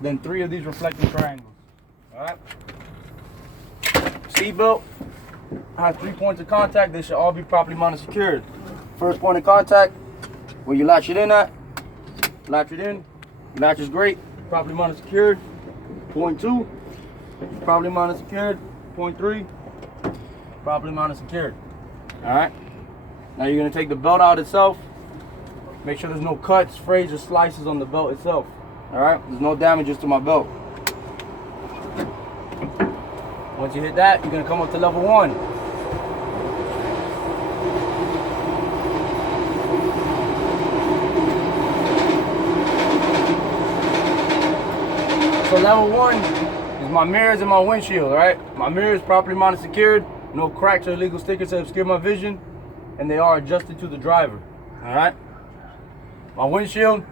then 3 of these reflecting triangles. All right. Seatbelt has 3 points of contact. They should all be properly mounted secured. First point of contact, where you latch it in at, latch it in. Latch is great, properly mounted secured. Point 2, properly mounted secured. Point 3, properly mounted secured. All right. Now you're gonna take the belt out itself. Make sure there's no cuts, frays, or slices on the belt itself. All right. There's no damages to my belt. Once you hit that, you're gonna come up to level 1. So level 1 is my mirrors and my windshield, all right? My mirrors properly mounted secured, no cracks or illegal stickers to obscure my vision, and they are adjusted to the driver, all right? My windshield,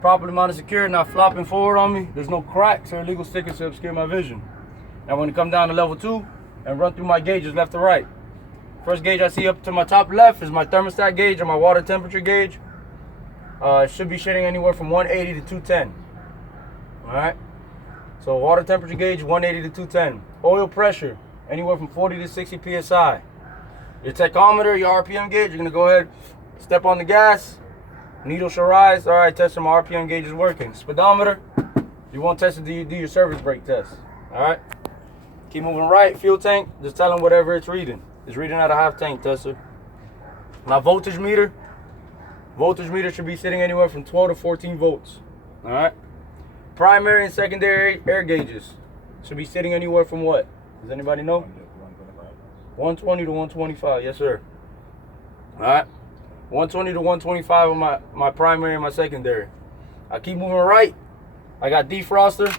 properly mounted secured, not flopping forward on me. There's no cracks or illegal stickers to obscure my vision. Now I'm gonna come down to level 2 and run through my gauges left to right. First gauge I see up to my top left is my thermostat gauge or my water temperature gauge. It should be shitting anywhere from 180 to 210, all right? So water temperature gauge, 180 to 210. Oil pressure, anywhere from 40 to 60 PSI. Your tachometer, your RPM gauge, you're gonna go ahead, step on the gas, needle should rise. All right, test my RPM gauge is working. Speedometer, you won't test it till you do your service brake test, all right? Keep moving right, fuel tank, just tell them whatever it's reading. It's reading at a half tank, tester. Now voltage meter should be sitting anywhere from 12 to 14 volts, all right? Primary and secondary air gauges should be sitting anywhere from what? Does anybody know? 120 to 125, yes sir. All right, 120 to 125 on my primary and my secondary. I keep moving right. I got defroster.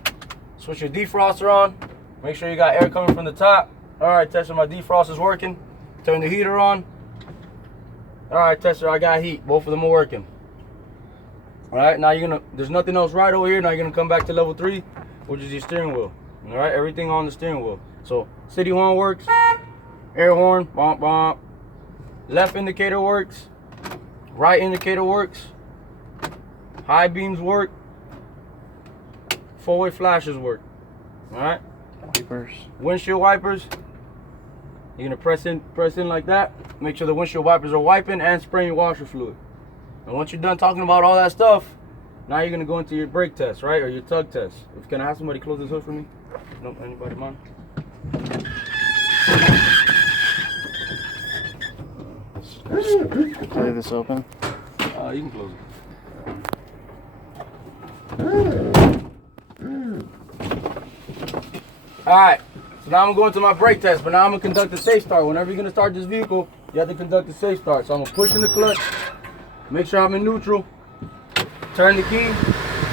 Switch your defroster on. Make sure you got air coming from the top. All right, tester, my defroster's working. Turn the heater on. All right, tester, I got heat. Both of them are working. All right, now there's nothing else right over here. Now you're gonna come back to level 3, which is your steering wheel. All right, everything on the steering wheel. So city horn works, air horn, bump, bump. Left indicator works, right indicator works, high beams work, 4-way flashes work. All right. Wipers. Windshield wipers. You're gonna press in like that. Make sure the windshield wipers are wiping and spraying your washer fluid. And once you're done talking about all that stuff, now you're gonna go into your brake test, right? Or your tug test. Can I have somebody close this hood for me? No, anybody mind? Leave this open. You can close it. Alright, so now I'm going to my brake test, but now I'm gonna conduct a safe start. Whenever you're gonna start this vehicle, you have to conduct a safe start. So I'm gonna push in the clutch. Make sure I'm in neutral. Turn the key.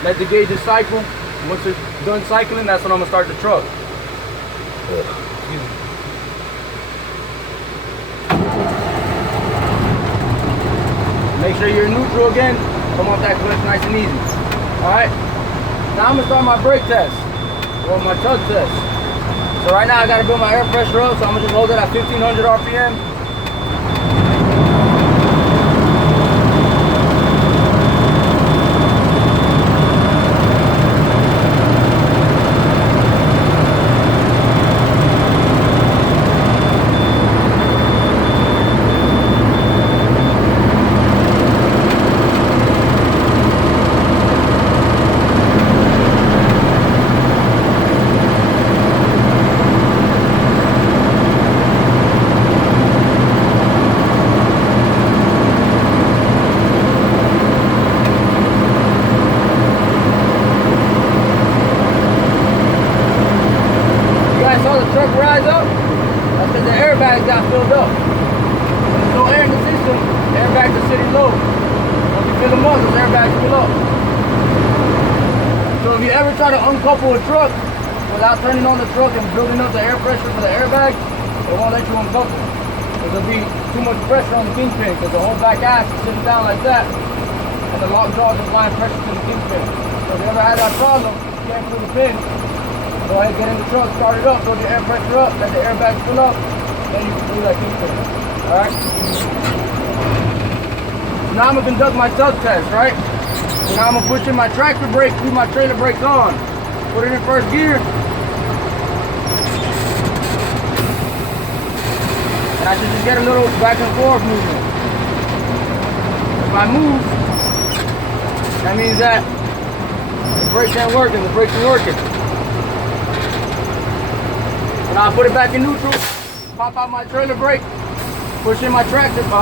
Let the gauges cycle. Once it's done cycling, that's when I'm gonna start the truck. Excuse me. Make sure you're in neutral again. Come off that clutch nice and easy. Alright. Now I'm gonna start my brake test. Or my tug test. So right now I gotta build my air pressure up, so I'm gonna just hold it at 1500 RPM. Truck rise up, that's because the airbags got filled up. When there's no air in the system, the airbags are sitting low. Once you fill them up, those airbags fill up. So if you ever try to uncouple a truck without turning on the truck and building up the air pressure for the airbag, it won't let you uncouple. Because there'll be too much pressure on the kingpin, because the whole back ass is sitting down like that, and the lock jaws are applying pressure to the kingpin. So if you ever had that problem, you can't pull the pin. Go ahead, get in the truck, start it up, build your air pressure up, let the airbags fill up, then you can do that kingpin. Alright? So now I'm going to conduct my tug test, right? So now I'm going to push in my tractor brake, keep my trailer brakes on. put it in first gear. And I should just get a little back and forth movement. If I move, that means that the brakes ain't working, the brakes are working. And I'll put it back in neutral, pop out my trailer brake, push in my tractor, pull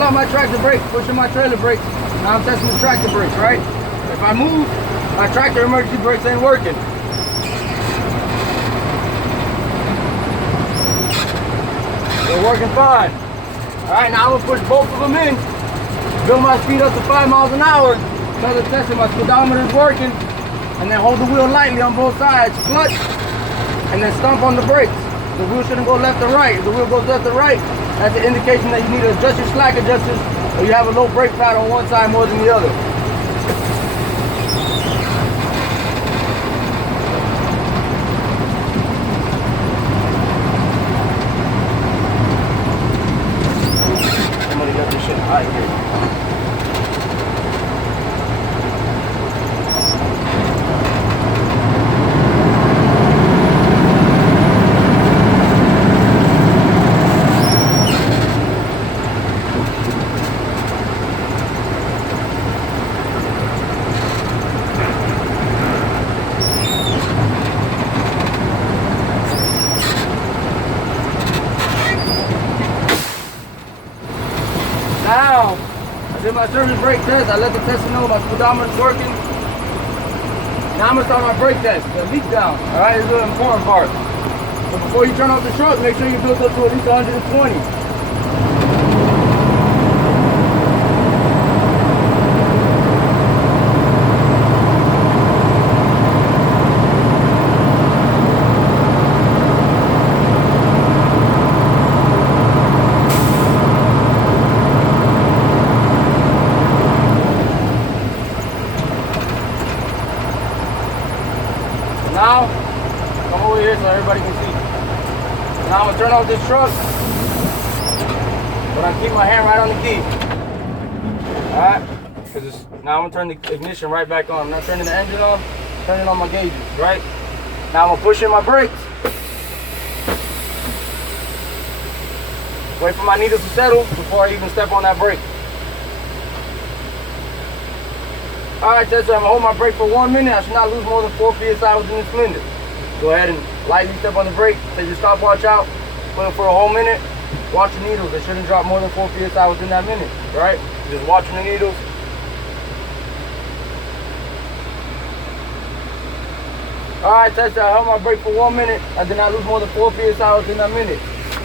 out my tractor brake, push in my trailer brake. Now I'm testing the tractor brakes, right? If I move, my tractor emergency brakes ain't working. They're working fine. All right, now I'm gonna push both of them in, build my speed up to 5 miles an hour. Another testing, my speedometer is working, and then hold the wheel lightly on both sides, clutch, and then stomp on the brakes. The wheel shouldn't go left or right. If the wheel goes left or right, that's an indication that you need to adjust your slack adjusters, or you have a low brake pad on one side more than the other. Somebody got this shit hot here. Now, I did my service brake test. I let the tester know my speedometer is working. Now I'm gonna start my brake test, the leak down. All right, this is the important part. So before you turn off the truck, make sure you build up to at least 120. Now, come over here so everybody can see. Now I'm gonna turn off this truck, but I keep my hand right on the key. Alright? Because now I'm gonna turn the ignition right back on. I'm not turning the engine on, I'm turning on my gauges, right? Now I'm gonna push in my brakes. Wait for my needles to settle before I even step on that brake. Alright, Tessa, I'm gonna hold my brake for 1 minute. I should not lose more than 4 PSI within this minute. Go ahead and lightly step on the brake, take your stopwatch out, put it for a whole minute. Watch the needles, they shouldn't drop more than 4 PSI within that minute, right? Just watching the needles. Alright, Tessa, I held my brake for 1 minute. I did not lose more than 4 PSI within that minute.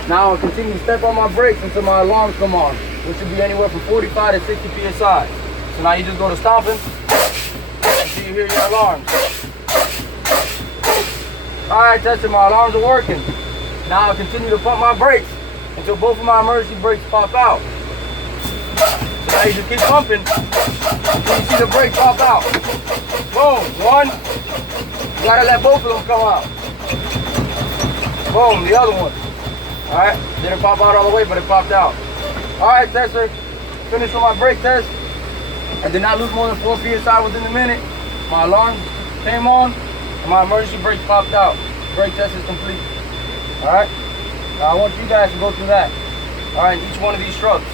Now I'll continue to step on my brakes until my alarms come on, which should be anywhere from 45 to 60 PSI. So now you just go to stomping until you hear your alarms. Alright, Tessa, my alarms are working. Now I'll continue to pump my brakes until both of my emergency brakes pop out. So now you just keep pumping until you see the brakes pop out. Boom, one. You gotta let both of them come out. Boom, the other one. Alright, didn't pop out all the way, but it popped out. Alright, Tessa, finished with my brake test. I did not lose more than 4 PSI within a minute. My alarm came on, and my emergency brake popped out. Brake test is complete. Alright? Now I want you guys to go through that. Alright, each one of these trucks.